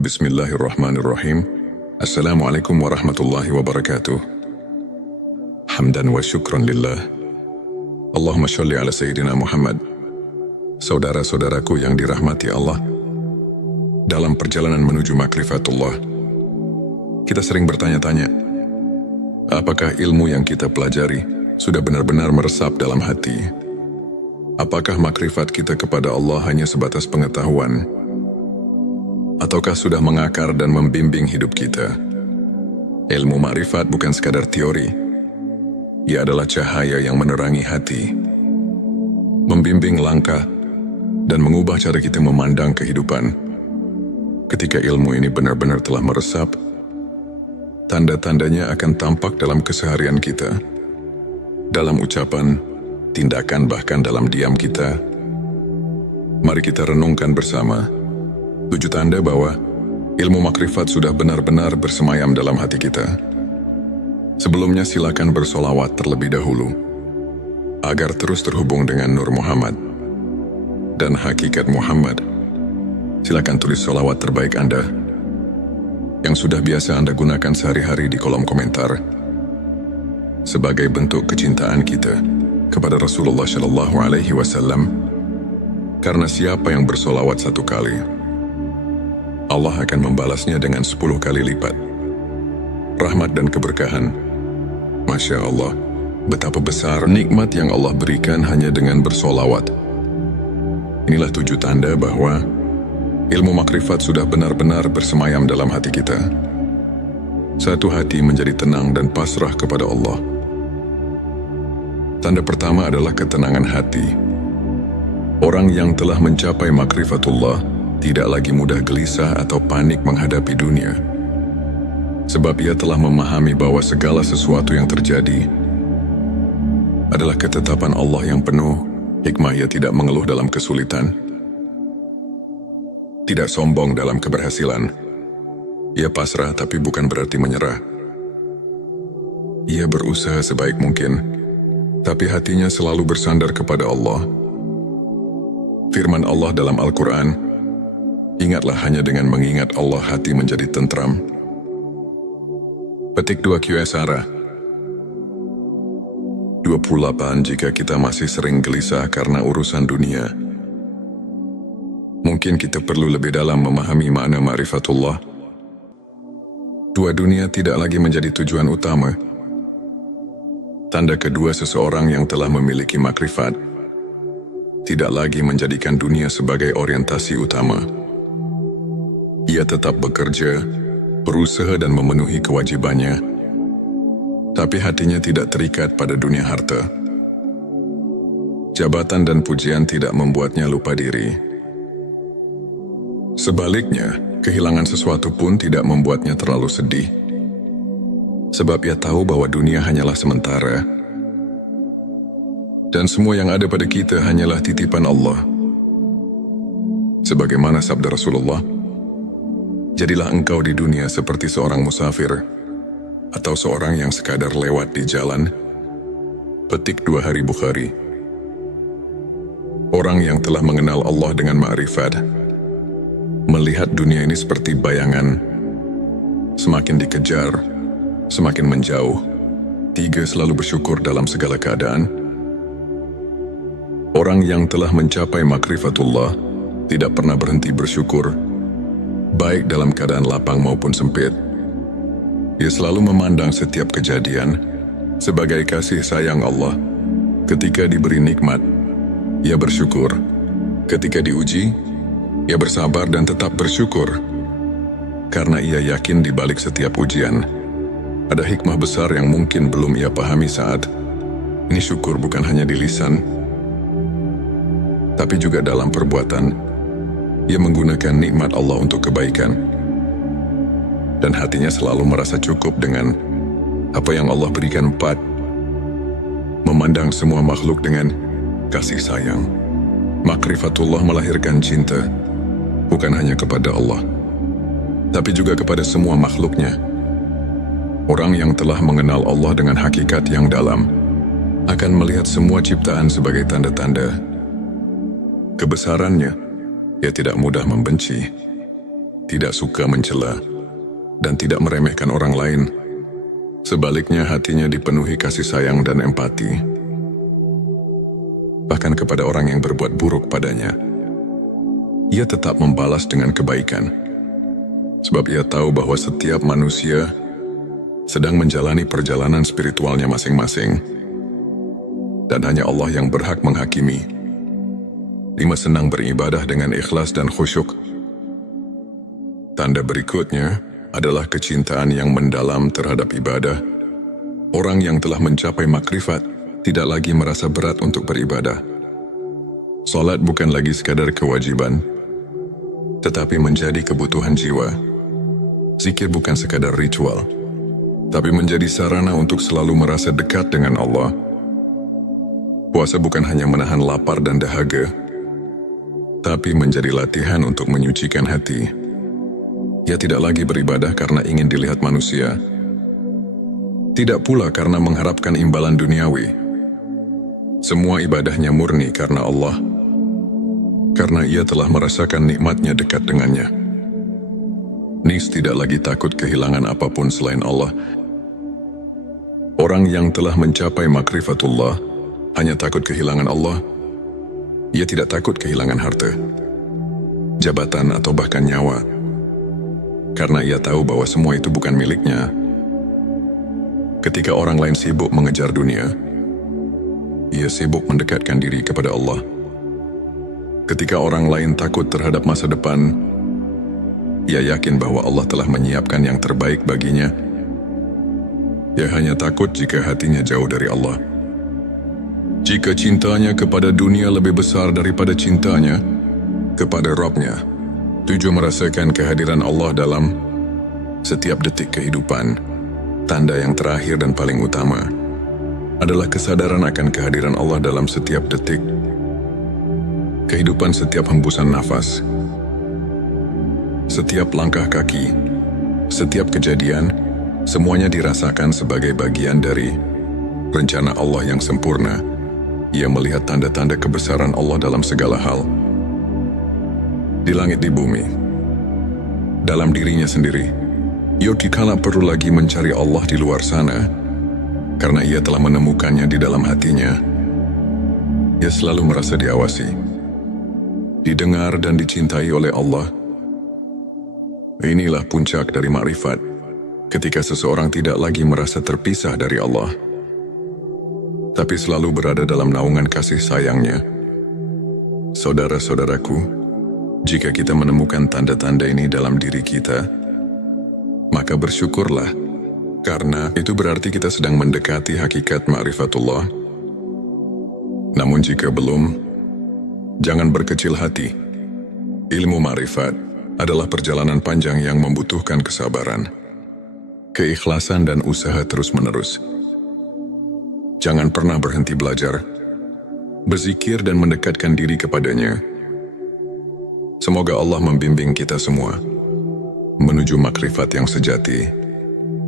Bismillahirrahmanirrahim. Assalamualaikum warahmatullahi wabarakatuh. Hamdan wa syukran lillah. Allahumma sholli ala Sayyidina Muhammad. Saudara-saudaraku yang dirahmati Allah, dalam perjalanan menuju makrifatullah, kita sering bertanya-tanya, apakah ilmu yang kita pelajari sudah benar-benar meresap dalam hati? Apakah makrifat kita kepada Allah hanya sebatas pengetahuan? Ataukah sudah mengakar dan membimbing hidup kita? Ilmu makrifat bukan sekadar teori. Ia adalah cahaya yang menerangi hati, membimbing langkah, dan mengubah cara kita memandang kehidupan. Ketika ilmu ini benar-benar telah meresap, tanda-tandanya akan tampak dalam keseharian kita, dalam ucapan, tindakan, bahkan dalam diam kita. Mari kita renungkan bersama 7 tanda bahwa ilmu makrifat sudah benar-benar bersemayam dalam hati kita. Sebelumnya silakan bersolawat terlebih dahulu, agar terus terhubung dengan Nur Muhammad dan hakikat Muhammad. Silakan tulis solawat terbaik Anda, yang sudah biasa Anda gunakan sehari-hari di kolom komentar, sebagai bentuk kecintaan kita kepada Rasulullah Shallallahu Alaihi Wasallam. Karena siapa yang bersolawat 1 kali, Allah akan membalasnya dengan 10 kali lipat rahmat dan keberkahan. Masya Allah, betapa besar nikmat yang Allah berikan hanya dengan bersolawat. Inilah 7 tanda bahwa ilmu makrifat sudah benar-benar bersemayam dalam hati kita. Satu hati menjadi tenang dan pasrah kepada Allah. Tanda pertama adalah ketenangan hati. Orang yang telah mencapai makrifatullah tidak lagi mudah gelisah atau panik menghadapi dunia. Sebab ia telah memahami bahwa segala sesuatu yang terjadi adalah ketetapan Allah yang penuh hikmah. Ia tidak mengeluh dalam kesulitan, tidak sombong dalam keberhasilan. Ia pasrah tapi bukan berarti menyerah. Ia berusaha sebaik mungkin, tapi hatinya selalu bersandar kepada Allah. Firman Allah dalam Al-Quran, ingatlah hanya dengan mengingat Allah hati menjadi tentram. Petik 2 Qsara 28. Jika kita masih sering gelisah karena urusan dunia, mungkin kita perlu lebih dalam memahami makna ma'rifatullah. 2 dunia tidak lagi menjadi tujuan utama. Tanda kedua seseorang yang telah memiliki makrifat tidak lagi menjadikan dunia sebagai orientasi utama. Ia tetap bekerja, berusaha dan memenuhi kewajibannya, tapi hatinya tidak terikat pada dunia harta. Jabatan dan pujian tidak membuatnya lupa diri. Sebaliknya, kehilangan sesuatu pun tidak membuatnya terlalu sedih. Sebab ia tahu bahwa dunia hanyalah sementara, dan semua yang ada pada kita hanyalah titipan Allah. Sebagaimana sabda Rasulullah, jadilah engkau di dunia seperti seorang musafir, atau seorang yang sekadar lewat di jalan. Petik 2 Hari Bukhari. Orang yang telah mengenal Allah dengan ma'rifat, melihat dunia ini seperti bayangan, semakin dikejar, semakin menjauh. 3. Selalu bersyukur dalam segala keadaan. Orang yang telah mencapai makrifatullah tidak pernah berhenti bersyukur, baik dalam keadaan lapang maupun sempit. Ia selalu memandang setiap kejadian sebagai kasih sayang Allah. Ketika diberi nikmat, ia bersyukur. Ketika diuji, ia bersabar dan tetap bersyukur. Karena ia yakin di balik setiap ujian ada hikmah besar yang mungkin belum ia pahami saat ini. Syukur bukan hanya di lisan, tapi juga dalam perbuatan. Ia menggunakan nikmat Allah untuk kebaikan, dan hatinya selalu merasa cukup dengan apa yang Allah berikan. 4. Memandang semua makhluk dengan kasih sayang. Makrifatullah melahirkan cinta, bukan hanya kepada Allah, tapi juga kepada semua makhluknya. Orang yang telah mengenal Allah dengan hakikat yang dalam akan melihat semua ciptaan sebagai tanda-tanda kebesarannya. Ia tidak mudah membenci, tidak suka mencela, dan tidak meremehkan orang lain. Sebaliknya hatinya dipenuhi kasih sayang dan empati. Bahkan kepada orang yang berbuat buruk padanya, ia tetap membalas dengan kebaikan. Sebab ia tahu bahwa setiap manusia sedang menjalani perjalanan spiritualnya masing-masing. Dan hanya Allah yang berhak menghakimi. 5. Senang beribadah dengan ikhlas dan khusyuk. Tanda berikutnya adalah kecintaan yang mendalam terhadap ibadah. Orang yang telah mencapai makrifat tidak lagi merasa berat untuk beribadah. Salat bukan lagi sekadar kewajiban, tetapi menjadi kebutuhan jiwa. Zikir bukan sekadar ritual, tapi menjadi sarana untuk selalu merasa dekat dengan Allah. Puasa bukan hanya menahan lapar dan dahaga, tapi menjadi latihan untuk menyucikan hati. Ia tidak lagi beribadah karena ingin dilihat manusia, tidak pula karena mengharapkan imbalan duniawi. Semua ibadahnya murni karena Allah, karena ia telah merasakan nikmatnya dekat dengannya. Nis tidak lagi takut kehilangan apapun selain Allah. Orang yang telah mencapai makrifatullah hanya takut kehilangan Allah. Ia tidak takut kehilangan harta, jabatan atau bahkan nyawa, karena ia tahu bahwa semua itu bukan miliknya. Ketika orang lain sibuk mengejar dunia, ia sibuk mendekatkan diri kepada Allah. Ketika orang lain takut terhadap masa depan, ia yakin bahwa Allah telah menyiapkan yang terbaik baginya. Ia hanya takut jika hatinya jauh dari Allah. Jika cintanya kepada dunia lebih besar daripada cintanya kepada Rabb-Nya. 7. Merasakan kehadiran Allah dalam setiap detik kehidupan. Tanda yang terakhir dan paling utama adalah kesadaran akan kehadiran Allah dalam setiap detik kehidupan. Setiap hembusan nafas, setiap langkah kaki, setiap kejadian, semuanya dirasakan sebagai bagian dari rencana Allah yang sempurna. Ia melihat tanda-tanda kebesaran Allah dalam segala hal. Di langit, di bumi, dalam dirinya sendiri. Ia tidak perlu lagi mencari Allah di luar sana, karena ia telah menemukannya di dalam hatinya. Ia selalu merasa diawasi, didengar dan dicintai oleh Allah. Inilah puncak dari makrifat, ketika seseorang tidak lagi merasa terpisah dari Allah, tapi selalu berada dalam naungan kasih sayangnya. Saudara-saudaraku, jika kita menemukan tanda-tanda ini dalam diri kita, maka bersyukurlah, karena itu berarti kita sedang mendekati hakikat ma'rifatullah. Namun jika belum, jangan berkecil hati. Ilmu ma'rifat adalah perjalanan panjang yang membutuhkan kesabaran, keikhlasan dan usaha terus-menerus. Jangan pernah berhenti belajar, berzikir dan mendekatkan diri kepadanya. Semoga Allah membimbing kita semua menuju makrifat yang sejati,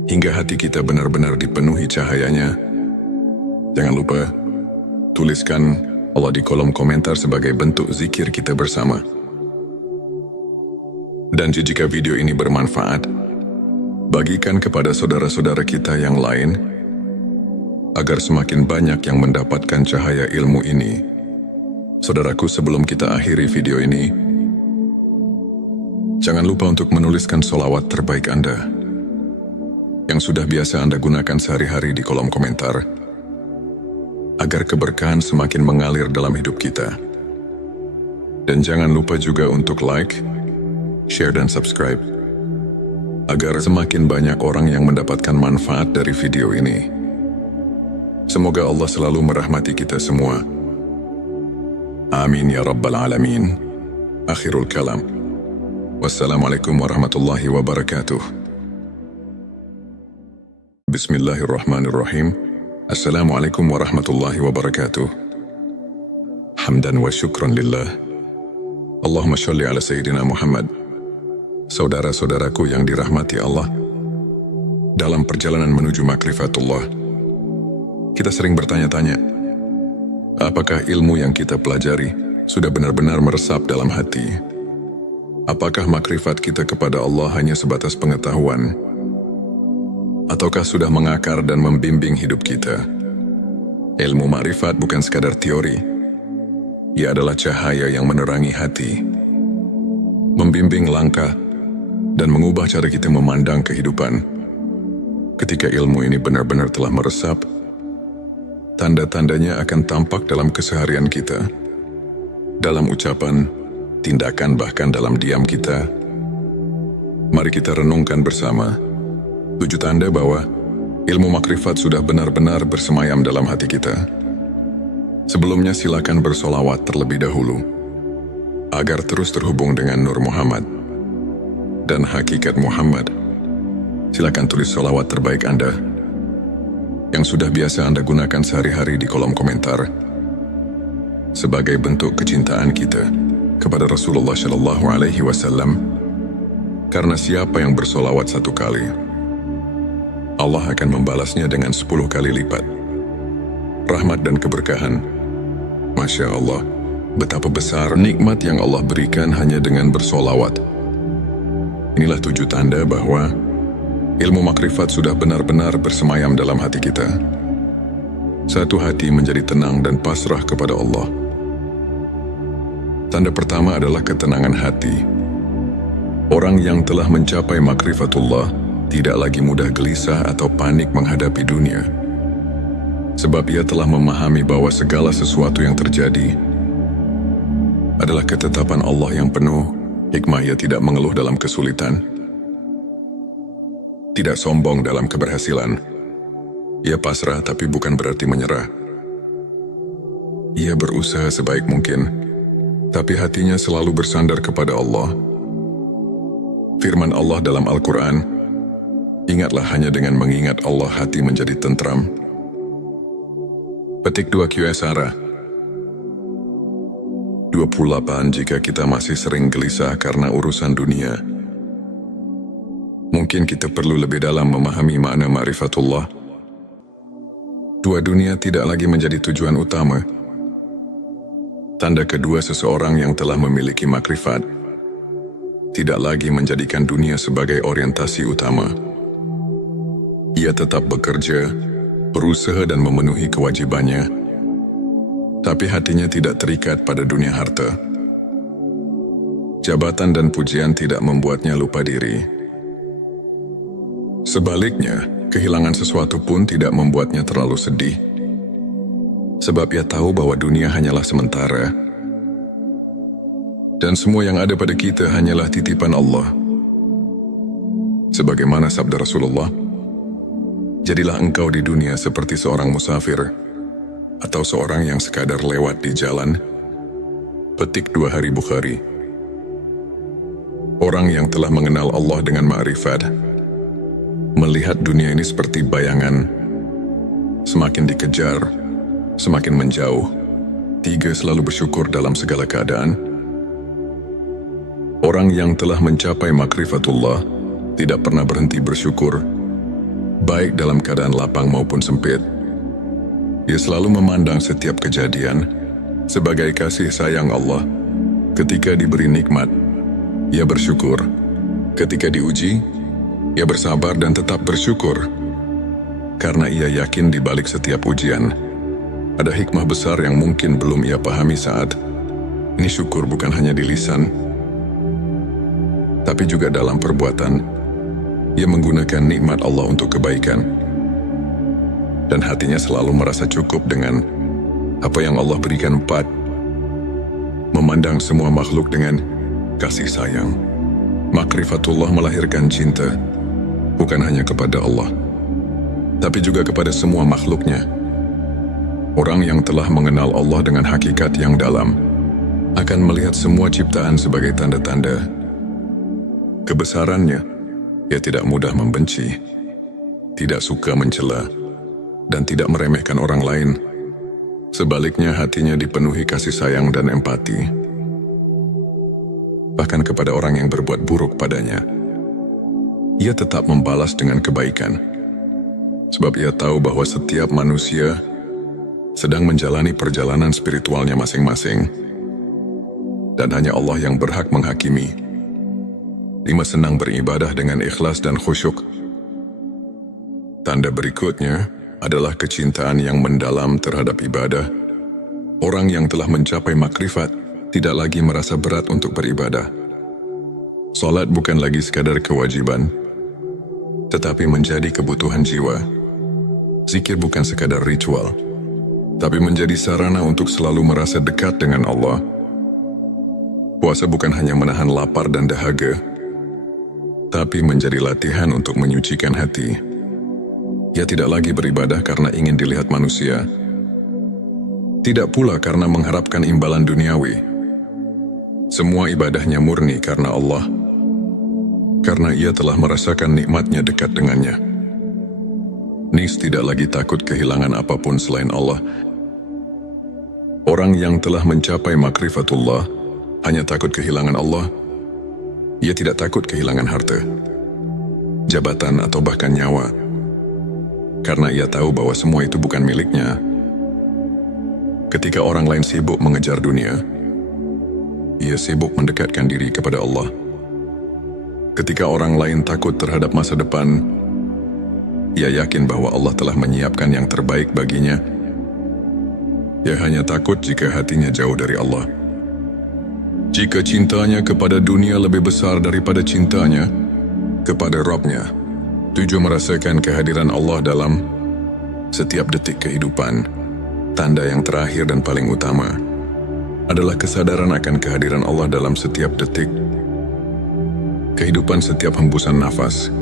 hingga hati kita benar-benar dipenuhi cahayanya. Jangan lupa, tuliskan Allah di kolom komentar sebagai bentuk zikir kita bersama. Dan jika video ini bermanfaat, bagikan kepada saudara-saudara kita yang lain, agar semakin banyak yang mendapatkan cahaya ilmu ini. Saudaraku, sebelum kita akhiri video ini, jangan lupa untuk menuliskan sholawat terbaik Anda, yang sudah biasa Anda gunakan sehari-hari di kolom komentar, agar keberkahan semakin mengalir dalam hidup kita. Dan jangan lupa juga untuk like, share dan subscribe, agar semakin banyak orang yang mendapatkan manfaat dari video ini. Semoga Allah selalu merahmati kita semua. Amin ya Rabbal Alamin. Akhirul kalam. Wassalamualaikum warahmatullahi wabarakatuh. Bismillahirrahmanirrahim. Assalamualaikum warahmatullahi wabarakatuh. Hamdan wa syukran lillah. Allahumma sholli ala Sayyidina Muhammad. Saudara-saudaraku yang dirahmati Allah, dalam perjalanan menuju makrifatullah, kita sering bertanya-tanya, apakah ilmu yang kita pelajari sudah benar-benar meresap dalam hati? Apakah makrifat kita kepada Allah hanya sebatas pengetahuan? Ataukah sudah mengakar dan membimbing hidup kita? Ilmu makrifat bukan sekadar teori. Ia adalah cahaya yang menerangi hati, membimbing langkah, dan mengubah cara kita memandang kehidupan. Ketika ilmu ini benar-benar telah meresap, tanda-tandanya akan tampak dalam keseharian kita, dalam ucapan, tindakan, bahkan dalam diam kita. Mari kita renungkan bersama 7 tanda bahwa ilmu makrifat sudah benar-benar bersemayam dalam hati kita. Sebelumnya silakan bersolawat terlebih dahulu, agar terus terhubung dengan Nur Muhammad dan hakikat Muhammad. Silakan tulis solawat terbaik Anda yang sudah biasa Anda gunakan sehari-hari di kolom komentar, sebagai bentuk kecintaan kita kepada Rasulullah Shallallahu Alaihi Wasallam. Karena siapa yang bersolawat 1 kali, Allah akan membalasnya dengan 10 kali lipat rahmat dan keberkahan. Masya Allah, betapa besar nikmat yang Allah berikan hanya dengan bersolawat. Inilah 7 tanda bahwa ilmu makrifat sudah benar-benar bersemayam dalam hati kita. Satu hati menjadi tenang dan pasrah kepada Allah. Tanda pertama adalah ketenangan hati. Orang yang telah mencapai makrifatullah tidak lagi mudah gelisah atau panik menghadapi dunia. Sebab ia telah memahami bahwa segala sesuatu yang terjadi adalah ketetapan Allah yang penuh hikmah. Ia tidak mengeluh dalam kesulitan, tidak sombong dalam keberhasilan. Ia pasrah tapi bukan berarti menyerah. Ia berusaha sebaik mungkin, tapi hatinya selalu bersandar kepada Allah. Firman Allah dalam Al-Quran, ingatlah hanya dengan mengingat Allah hati menjadi tentram. Petik 2 Qsara 28. Jika kita masih sering gelisah karena urusan dunia, mungkin kita perlu lebih dalam memahami makna ma'rifatullah. Dunia tidak lagi menjadi tujuan utama. Tanda kedua seseorang yang telah memiliki makrifat tidak lagi menjadikan dunia sebagai orientasi utama. Ia tetap bekerja, berusaha dan memenuhi kewajibannya, tapi hatinya tidak terikat pada dunia harta. Jabatan dan pujian tidak membuatnya lupa diri. Sebaliknya, kehilangan sesuatu pun tidak membuatnya terlalu sedih, sebab ia tahu bahwa dunia hanyalah sementara, dan semua yang ada pada kita hanyalah titipan Allah. Sebagaimana sabda Rasulullah, jadilah engkau di dunia seperti seorang musafir atau seorang yang sekadar lewat di jalan. Petik 2 Hari Bukhari. Orang yang telah mengenal Allah dengan ma'rifat melihat dunia ini seperti bayangan, semakin dikejar, semakin menjauh. 3. Selalu bersyukur dalam segala keadaan. Orang yang telah mencapai makrifatullah tidak pernah berhenti bersyukur, baik dalam keadaan lapang maupun sempit. Ia selalu memandang setiap kejadian sebagai kasih sayang Allah. Ketika diberi nikmat, ia bersyukur. Ketika diuji, ia bersabar dan tetap bersyukur. Karena ia yakin di balik setiap ujian ada hikmah besar yang mungkin belum ia pahami saat ini. Syukur bukan hanya di lisan, tapi juga dalam perbuatan. Ia menggunakan nikmat Allah untuk kebaikan, dan hatinya selalu merasa cukup dengan apa yang Allah berikan. 4. Memandang semua makhluk dengan kasih sayang. Makrifatullah melahirkan cinta, bukan hanya kepada Allah, tapi juga kepada semua makhluknya. Orang yang telah mengenal Allah dengan hakikat yang dalam akan melihat semua ciptaan sebagai tanda-tanda kebesarannya. Ia tidak mudah membenci, tidak suka mencela, dan tidak meremehkan orang lain. Sebaliknya, hatinya dipenuhi kasih sayang dan empati, bahkan kepada orang yang berbuat buruk padanya. Ia tetap membalas dengan kebaikan, sebab ia tahu bahwa setiap manusia sedang menjalani perjalanan spiritualnya masing-masing, dan hanya Allah yang berhak menghakimi 5. Senang beribadah dengan ikhlas dan khusyuk. Tanda berikutnya adalah kecintaan yang mendalam terhadap ibadah. Orang yang telah mencapai makrifat tidak lagi merasa berat untuk beribadah. Salat bukan lagi sekadar kewajiban, tetapi menjadi kebutuhan jiwa. Zikir bukan sekadar ritual, tapi menjadi sarana untuk selalu merasa dekat dengan Allah. Puasa bukan hanya menahan lapar dan dahaga, tapi menjadi latihan untuk menyucikan hati. Ia tidak lagi beribadah karena ingin dilihat manusia, tidak pula karena mengharapkan imbalan duniawi. Semua ibadahnya murni karena Allah, karena ia telah merasakan nikmatnya dekat dengannya. Nis tidak lagi takut kehilangan apapun selain Allah. Orang yang telah mencapai makrifatullah hanya takut kehilangan Allah. Ia tidak takut kehilangan harta, jabatan, atau bahkan nyawa, karena ia tahu bahwa semua itu bukan miliknya. Ketika orang lain sibuk mengejar dunia, ia sibuk mendekatkan diri kepada Allah. Ketika orang lain takut terhadap masa depan, ia yakin bahwa Allah telah menyiapkan yang terbaik baginya. Ia hanya takut jika hatinya jauh dari Allah. Jika cintanya kepada dunia lebih besar daripada cintanya kepada Rabb-Nya. 7. Merasakan kehadiran Allah dalam setiap detik kehidupan. Tanda yang terakhir dan paling utama adalah kesadaran akan kehadiran Allah dalam setiap detik kehidupan. Setiap hembusan nafas,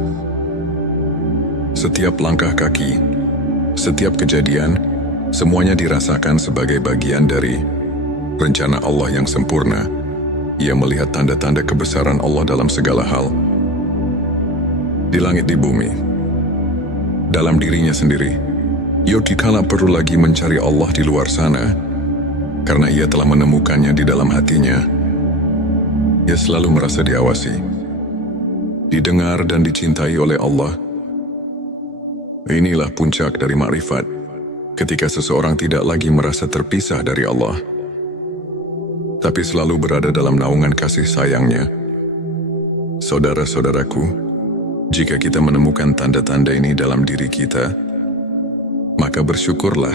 setiap langkah kaki, setiap kejadian, semuanya dirasakan sebagai bagian dari rencana Allah yang sempurna. Ia melihat tanda-tanda kebesaran Allah dalam segala hal, di langit, di bumi, dalam dirinya sendiri. Ia dikala perlu lagi mencari Allah di luar sana, karena ia telah menemukannya di dalam hatinya. Ia selalu merasa diawasi, didengar, dan dicintai oleh Allah. Inilah puncak dari makrifat, ketika seseorang tidak lagi merasa terpisah dari Allah, tapi selalu berada dalam naungan kasih sayangnya. Saudara-saudaraku, jika kita menemukan tanda-tanda ini dalam diri kita, maka bersyukurlah,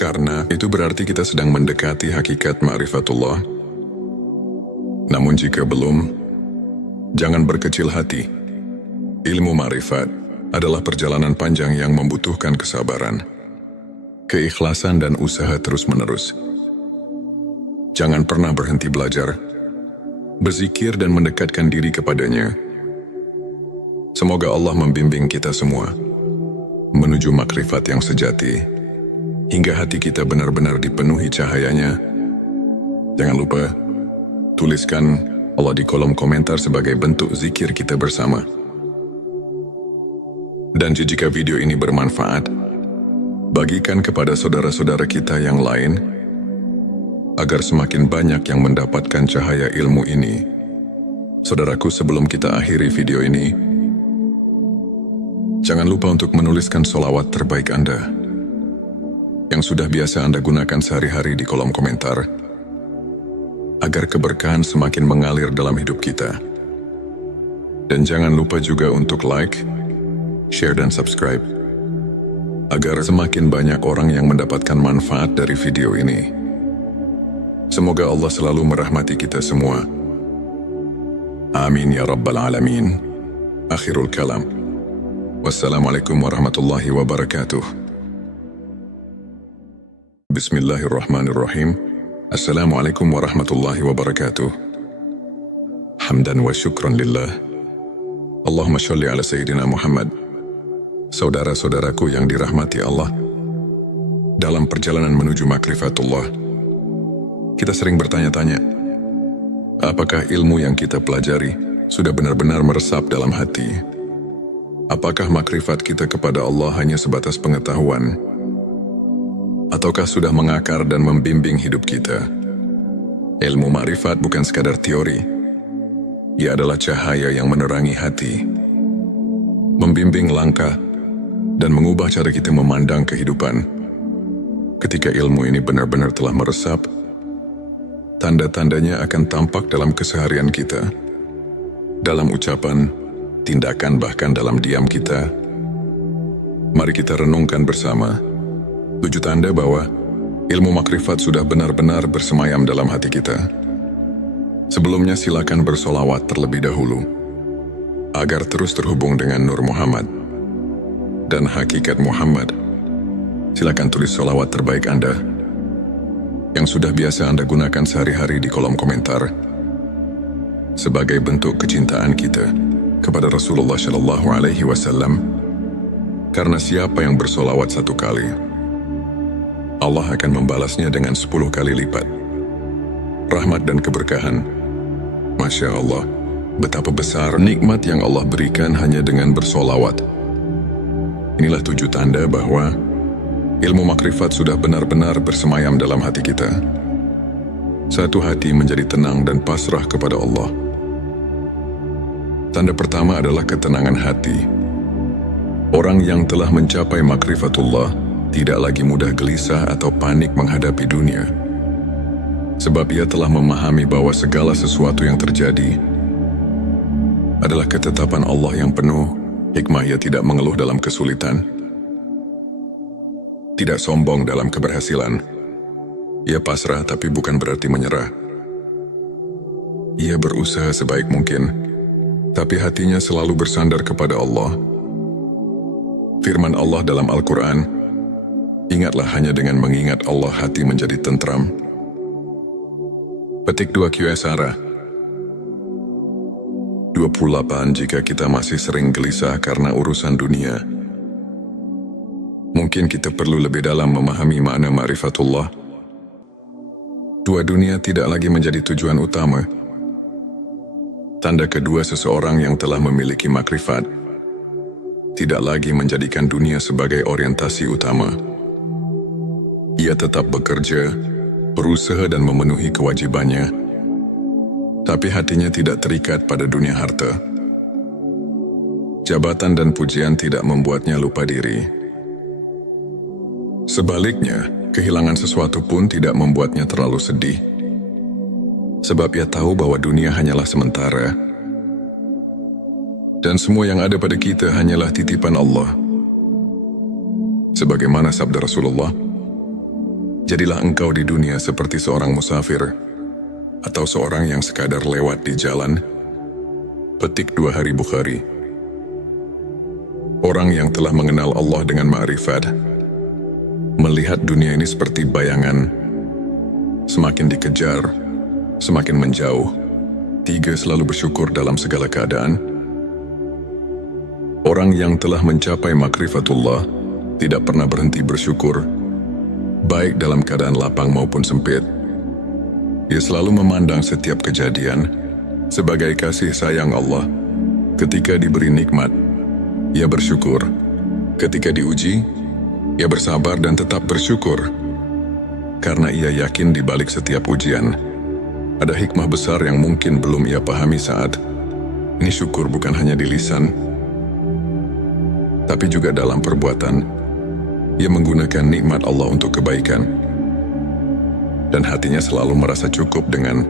karena itu berarti kita sedang mendekati hakikat ma'rifatullah. Namun jika belum, jangan berkecil hati. Ilmu ma'rifat adalah perjalanan panjang yang membutuhkan kesabaran, keikhlasan, dan usaha terus-menerus. Jangan pernah berhenti belajar, berzikir, dan mendekatkan diri kepadanya. Semoga Allah membimbing kita semua menuju makrifat yang sejati, hingga hati kita benar-benar dipenuhi cahayanya. Jangan lupa, tuliskan Allah di kolom komentar sebagai bentuk zikir kita bersama. Dan jika video ini bermanfaat, bagikan kepada saudara-saudara kita yang lain, agar semakin banyak yang mendapatkan cahaya ilmu ini. Saudaraku, sebelum kita akhiri video ini, jangan lupa untuk menuliskan sholawat terbaik Anda, yang sudah biasa Anda gunakan sehari-hari, di kolom komentar, agar keberkahan semakin mengalir dalam hidup kita. Dan jangan lupa juga untuk like, share, dan subscribe, agar semakin banyak orang yang mendapatkan manfaat dari video ini. Semoga Allah selalu merahmati kita semua. Amin ya Rabbal Alamin. Akhirul kalam. Wassalamualaikum warahmatullahi wabarakatuh. Bismillahirrahmanirrahim. Assalamualaikum warahmatullahi wabarakatuh. Hamdan wa syukran lillah. Allahumma sholli ala Sayyidina Muhammad. Saudara-saudaraku yang dirahmati Allah, dalam perjalanan menuju makrifatullah, kita sering bertanya-tanya, apakah ilmu yang kita pelajari sudah benar-benar meresap dalam hati? Apakah makrifat kita kepada Allah hanya sebatas pengetahuan? Ataukah sudah mengakar dan membimbing hidup kita? Ilmu makrifat bukan sekadar teori. Ia adalah cahaya yang menerangi hati, membimbing langkah, dan mengubah cara kita memandang kehidupan. Ketika ilmu ini benar-benar telah meresap, tanda-tandanya akan tampak dalam keseharian kita. dalam ucapan, tindakan, bahkan dalam diam kita. Mari kita renungkan bersama 7 tanda bahwa ilmu makrifat sudah benar-benar bersemayam dalam hati kita. Sebelumnya silakan bersolawat terlebih dahulu, agar terus terhubung dengan Nur Muhammad dan hakikat Muhammad. Silakan tulis solawat terbaik Anda yang sudah biasa Anda gunakan sehari-hari di kolom komentar sebagai bentuk kecintaan kita kepada Rasulullah Shallallahu Alaihi Wasallam. Karena siapa yang bersolawat 1 kali, Allah akan membalasnya dengan 10 kali lipat rahmat dan keberkahan. Masya Allah, betapa besar nikmat yang Allah berikan hanya dengan bersolawat. Inilah 7 tanda bahwa ilmu makrifat sudah benar-benar bersemayam dalam hati kita. Satu hati menjadi tenang dan pasrah kepada Allah. Tanda pertama adalah ketenangan hati. Orang yang telah mencapai makrifatullah tidak lagi mudah gelisah atau panik menghadapi dunia. Sebab ia telah memahami bahwa segala sesuatu yang terjadi adalah ketetapan Allah yang penuh hikmah. Ia tidak mengeluh dalam kesulitan, tidak sombong dalam keberhasilan. Ia pasrah tapi bukan berarti menyerah. Ia berusaha sebaik mungkin, tapi hatinya selalu bersandar kepada Allah. Firman Allah dalam Al-Quran, ingatlah hanya dengan mengingat Allah hati menjadi tentram. Petik 2 QSara 28. Jika kita masih sering gelisah karena urusan dunia, mungkin kita perlu lebih dalam memahami makna ma'rifatullah. 2 dunia tidak lagi menjadi tujuan utama. Tanda kedua seseorang yang telah memiliki makrifat tidak lagi menjadikan dunia sebagai orientasi utama. Ia tetap bekerja, berusaha dan memenuhi kewajibannya, tapi hatinya tidak terikat pada dunia harta. Jabatan dan pujian tidak membuatnya lupa diri. Sebaliknya, kehilangan sesuatu pun tidak membuatnya terlalu sedih. Sebab ia tahu bahwa dunia hanyalah sementara. Dan semua yang ada pada kita hanyalah titipan Allah. Sebagaimana sabda Rasulullah, jadilah engkau di dunia seperti seorang musafir atau seorang yang sekadar lewat di jalan. Petik 2 Hari Bukhari. Orang yang telah mengenal Allah dengan ma'rifat melihat dunia ini seperti bayangan, semakin dikejar, semakin menjauh. 3. Selalu bersyukur dalam segala keadaan. Orang yang telah mencapai makrifatullah tidak pernah berhenti bersyukur, baik dalam keadaan lapang maupun sempit. Ia selalu memandang setiap kejadian sebagai kasih sayang Allah. Ketika diberi nikmat, ia bersyukur. Ketika diuji, ia bersabar dan tetap bersyukur. Karena ia yakin di balik setiap ujian ada hikmah besar yang mungkin belum ia pahami saat ini. Syukur bukan hanya di lisan, tapi juga dalam perbuatan. Ia menggunakan nikmat Allah untuk kebaikan, dan hatinya selalu merasa cukup dengan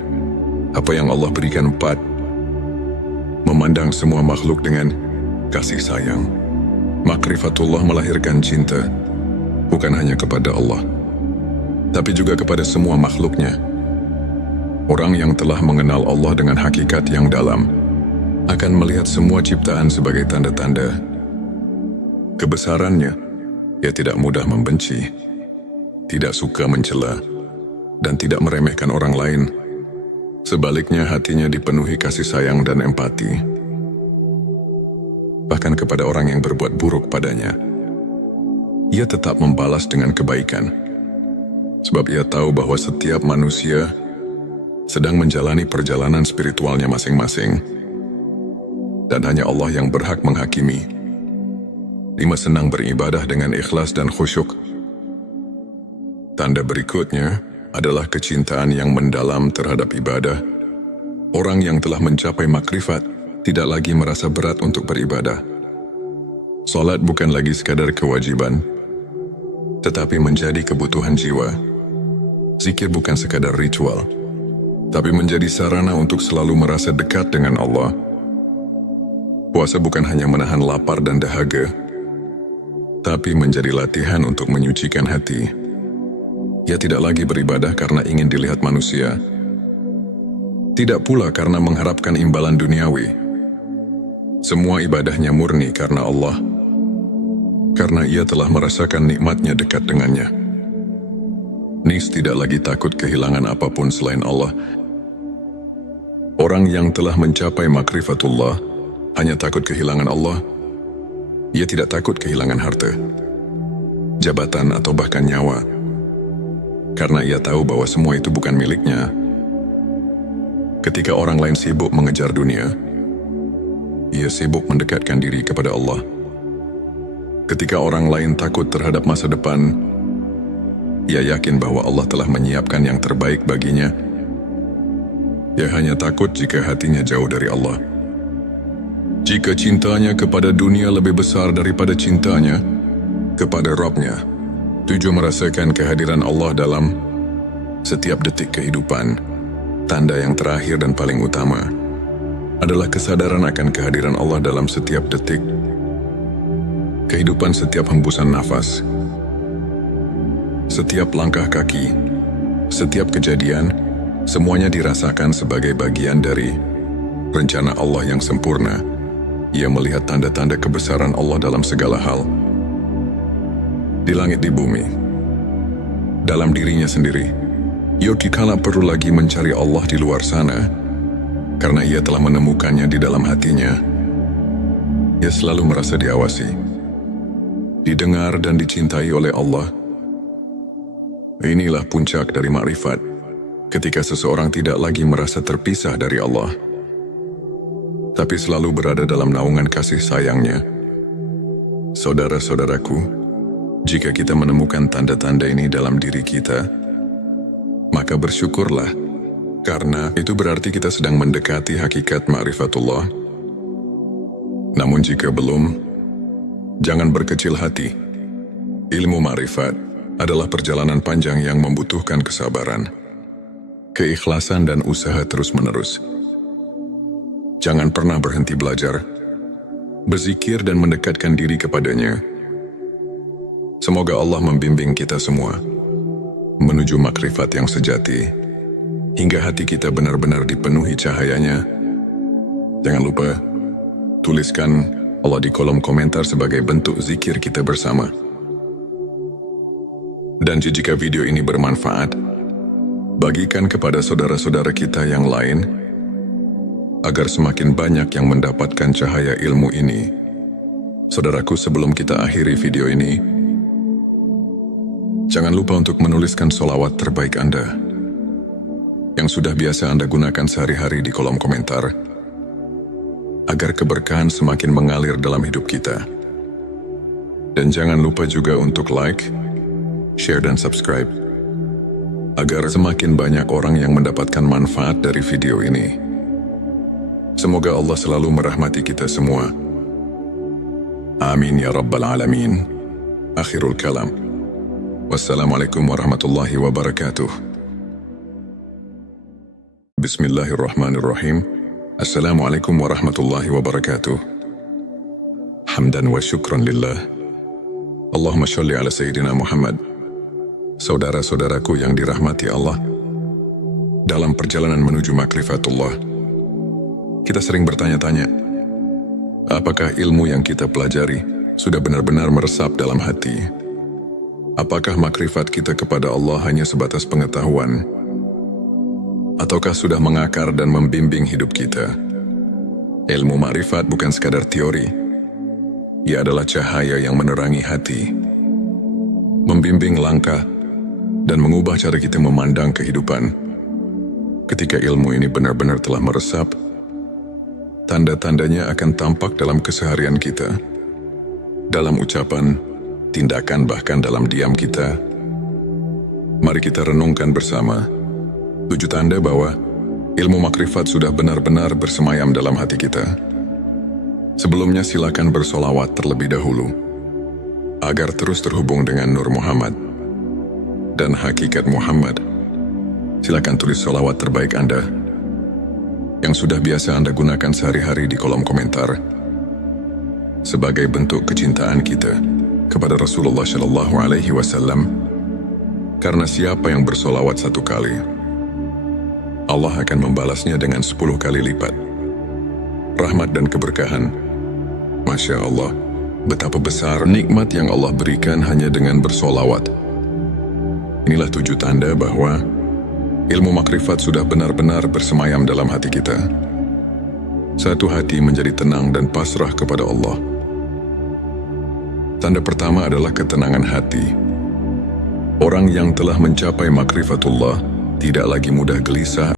apa yang Allah berikan. 4. Memandang semua makhluk dengan kasih sayang. Makrifatullah melahirkan cinta, bukan hanya kepada Allah, tapi juga kepada semua makhluknya. Orang yang telah mengenal Allah dengan hakikat yang dalam akan melihat semua ciptaan sebagai tanda-tanda kebesarannya. Ia tidak mudah membenci, tidak suka mencela, dan tidak meremehkan orang lain. Sebaliknya, hatinya dipenuhi kasih sayang dan empati, bahkan kepada orang yang berbuat buruk padanya. Ia tetap membalas dengan kebaikan, sebab ia tahu bahwa setiap manusia sedang menjalani perjalanan spiritualnya masing-masing, dan hanya Allah yang berhak menghakimi. 5. Senang beribadah dengan ikhlas dan khusyuk. Tanda berikutnya adalah kecintaan yang mendalam terhadap ibadah. Orang yang telah mencapai makrifat tidak lagi merasa berat untuk beribadah. Salat bukan lagi sekadar kewajiban, tetapi menjadi kebutuhan jiwa. Zikir bukan sekadar ritual, tapi menjadi sarana untuk selalu merasa dekat dengan Allah. Puasa bukan hanya menahan lapar dan dahaga, tapi menjadi latihan untuk menyucikan hati. Ia tidak lagi beribadah karena ingin dilihat manusia, tidak pula karena mengharapkan imbalan duniawi. Semua ibadahnya murni karena Allah, karena ia telah merasakan nikmatnya dekat dengannya. Nis tidak lagi takut kehilangan apapun selain Allah. Orang yang telah mencapai makrifatullah hanya takut kehilangan Allah. Ia tidak takut kehilangan harta, jabatan atau bahkan nyawa, karena ia tahu bahwa semua itu bukan miliknya. Ketika orang lain sibuk mengejar dunia, ia sibuk mendekatkan diri kepada Allah. Ketika orang lain takut terhadap masa depan, ia yakin bahwa Allah telah menyiapkan yang terbaik baginya. Ia hanya takut jika hatinya jauh dari Allah. Jika cintanya kepada dunia lebih besar daripada cintanya kepada Rabb-Nya, tujuh merasakan kehadiran Allah dalam setiap detik kehidupan. Tanda yang terakhir dan paling utama adalah kesadaran akan kehadiran Allah dalam setiap detik kehidupan, setiap hembusan nafas, setiap langkah kaki, setiap kejadian, semuanya dirasakan sebagai bagian dari rencana Allah yang sempurna. Ia melihat tanda-tanda kebesaran Allah dalam segala hal, di langit, di bumi, dalam dirinya sendiri. Ia dikala perlu lagi mencari Allah di luar sana, karena ia telah menemukannya di dalam hatinya. Ia selalu merasa diawasi, didengar dan dicintai oleh Allah. Inilah puncak dari makrifat, ketika seseorang tidak lagi merasa terpisah dari Allah, tapi selalu berada dalam naungan kasih sayangnya. Saudara-saudaraku, jika kita menemukan tanda-tanda ini dalam diri kita, maka bersyukurlah, karena itu berarti kita sedang mendekati hakikat ma'rifatullah. Namun jika belum, jangan berkecil hati. Ilmu ma'rifat adalah perjalanan panjang yang membutuhkan kesabaran, keikhlasan dan usaha terus-menerus. Jangan pernah berhenti belajar, berzikir dan mendekatkan diri kepadanya. Semoga Allah membimbing kita semua menuju makrifat yang sejati, hingga hati kita benar-benar dipenuhi cahayanya. Jangan lupa, tuliskan Allah di kolom komentar sebagai bentuk zikir kita bersama. Dan jika video ini bermanfaat, bagikan kepada saudara-saudara kita yang lain, agar semakin banyak yang mendapatkan cahaya ilmu ini. Saudaraku, sebelum kita akhiri video ini, jangan lupa untuk menuliskan sholawat terbaik Anda, yang sudah biasa Anda gunakan sehari-hari di kolom komentar, agar keberkahan semakin mengalir dalam hidup kita. Dan jangan lupa juga untuk like, share dan subscribe, agar semakin banyak orang yang mendapatkan manfaat dari video ini. Semoga Allah selalu merahmati kita semua. Amin ya Rabbal Alamin. Akhirul kalam. Wassalamualaikum warahmatullahi wabarakatuh. Bismillahirrahmanirrahim. Assalamualaikum warahmatullahi wabarakatuh. Hamdan wa syukran lillah. Allahumma sholli ala Sayyidina Muhammad. Saudara-saudaraku yang dirahmati Allah, dalam perjalanan menuju makrifatullah, kita sering bertanya-tanya, apakah ilmu yang kita pelajari sudah benar-benar meresap dalam hati? Apakah makrifat kita kepada Allah hanya sebatas pengetahuan? Ataukah sudah mengakar dan membimbing hidup kita? Ilmu makrifat bukan sekadar teori. Ia adalah cahaya yang menerangi hati, membimbing langkah, dan mengubah cara kita memandang kehidupan. Ketika ilmu ini benar-benar telah meresap, tanda-tandanya akan tampak dalam keseharian kita, dalam ucapan, tindakan, bahkan dalam diam kita. Mari kita renungkan bersama 7 tanda bahwa ilmu makrifat sudah benar-benar bersemayam dalam hati kita. Sebelumnya silakan bersolawat terlebih dahulu, agar terus terhubung dengan Nur Muhammad dan hakikat Muhammad. Silakan tulis solawat terbaik Anda, yang sudah biasa Anda gunakan sehari-hari di kolom komentar, sebagai bentuk kecintaan kita kepada Rasulullah Shallallahu Alaihi Wasallam. Karena siapa yang bersolawat 1 kali, Allah akan membalasnya dengan 10 kali lipat. Rahmat dan keberkahan. Masya Allah, betapa besar nikmat yang Allah berikan hanya dengan bersolawat. Inilah 7 tanda bahwa ilmu makrifat sudah benar-benar bersemayam dalam hati kita. Satu hati menjadi tenang dan pasrah kepada Allah. Tanda pertama adalah ketenangan hati. Orang yang telah mencapai makrifatullah tidak lagi mudah gelisah